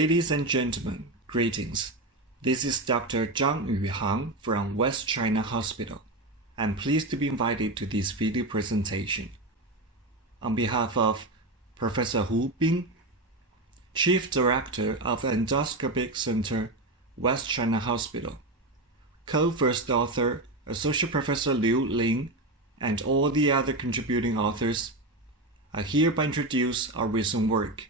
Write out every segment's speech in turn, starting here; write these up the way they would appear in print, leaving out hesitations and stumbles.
Ladies and gentlemen, greetings. This is Dr. Zhang Yuhang from West China Hospital. I'm pleased to be invited to this video presentation. On behalf of Professor Hu Bing, Chief Director of Endoscopic Center, West China Hospital, co-first author, Associate Professor Ling, and all the other contributing authors, I hereby introduce our recent work.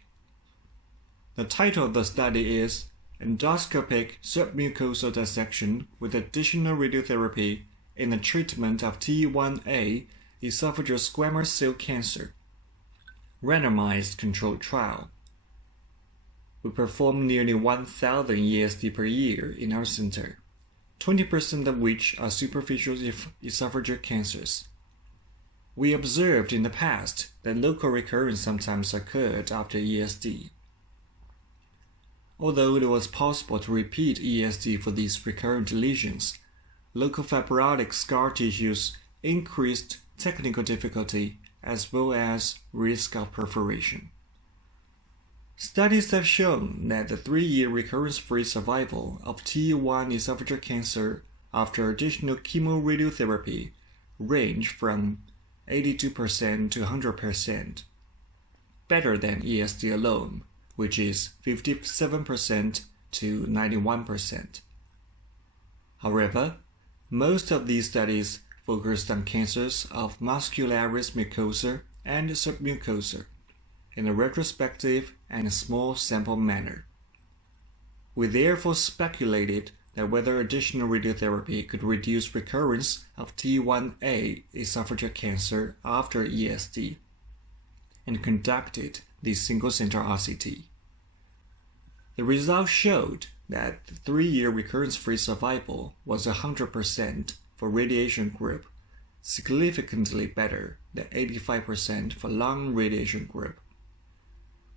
The title of the study is Endoscopic submucosal dissection with additional radiotherapy in the treatment of T1a esophageal squamous cell cancer. Randomized controlled trial. We perform nearly 1,000 ESD per year in our center, 20% of which are superficial esophageal cancers. We observed in the past that local recurrence sometimes occurred after ESD. Although it was possible to repeat ESD for these recurrent lesions, local fibrotic scar tissues increased technical difficulty as well as risk of perforation. Studies have shown that the 3-year recurrence-free survival of T1 esophageal cancer after additional chemoradiotherapy range from 82% to 100%, better than ESD alone, which is 57% to 91%. However, most of these studies focused on cancers of muscularis mucosa and submucosa in a retrospective and small sample manner. We therefore speculated that whether additional radiotherapy could reduce recurrence of T1a esophageal cancer after ESD, and conducted the single-center RCT. The results showed that the 3-year recurrence-free survival was 100% for radiation group, significantly better than 85% for non-radiation group.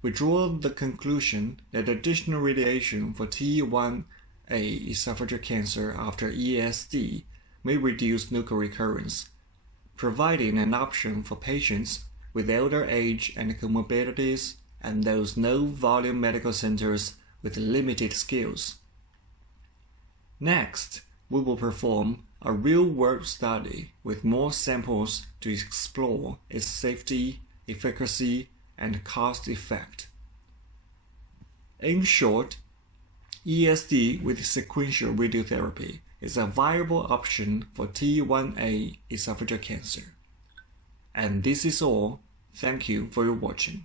We draw the conclusion that additional radiation for T1a esophageal cancer after ESD may reduce local recurrence, providing an option for patients with elder age and comorbidities and those low-volume medical centers with limited skills. Next, we will perform a real-world study with more samples to explore its safety, efficacy, and cost effect. In short, ESD with sequential radiotherapy is a viable option for T1a esophageal cancer. And this is all. Thank you for your watching.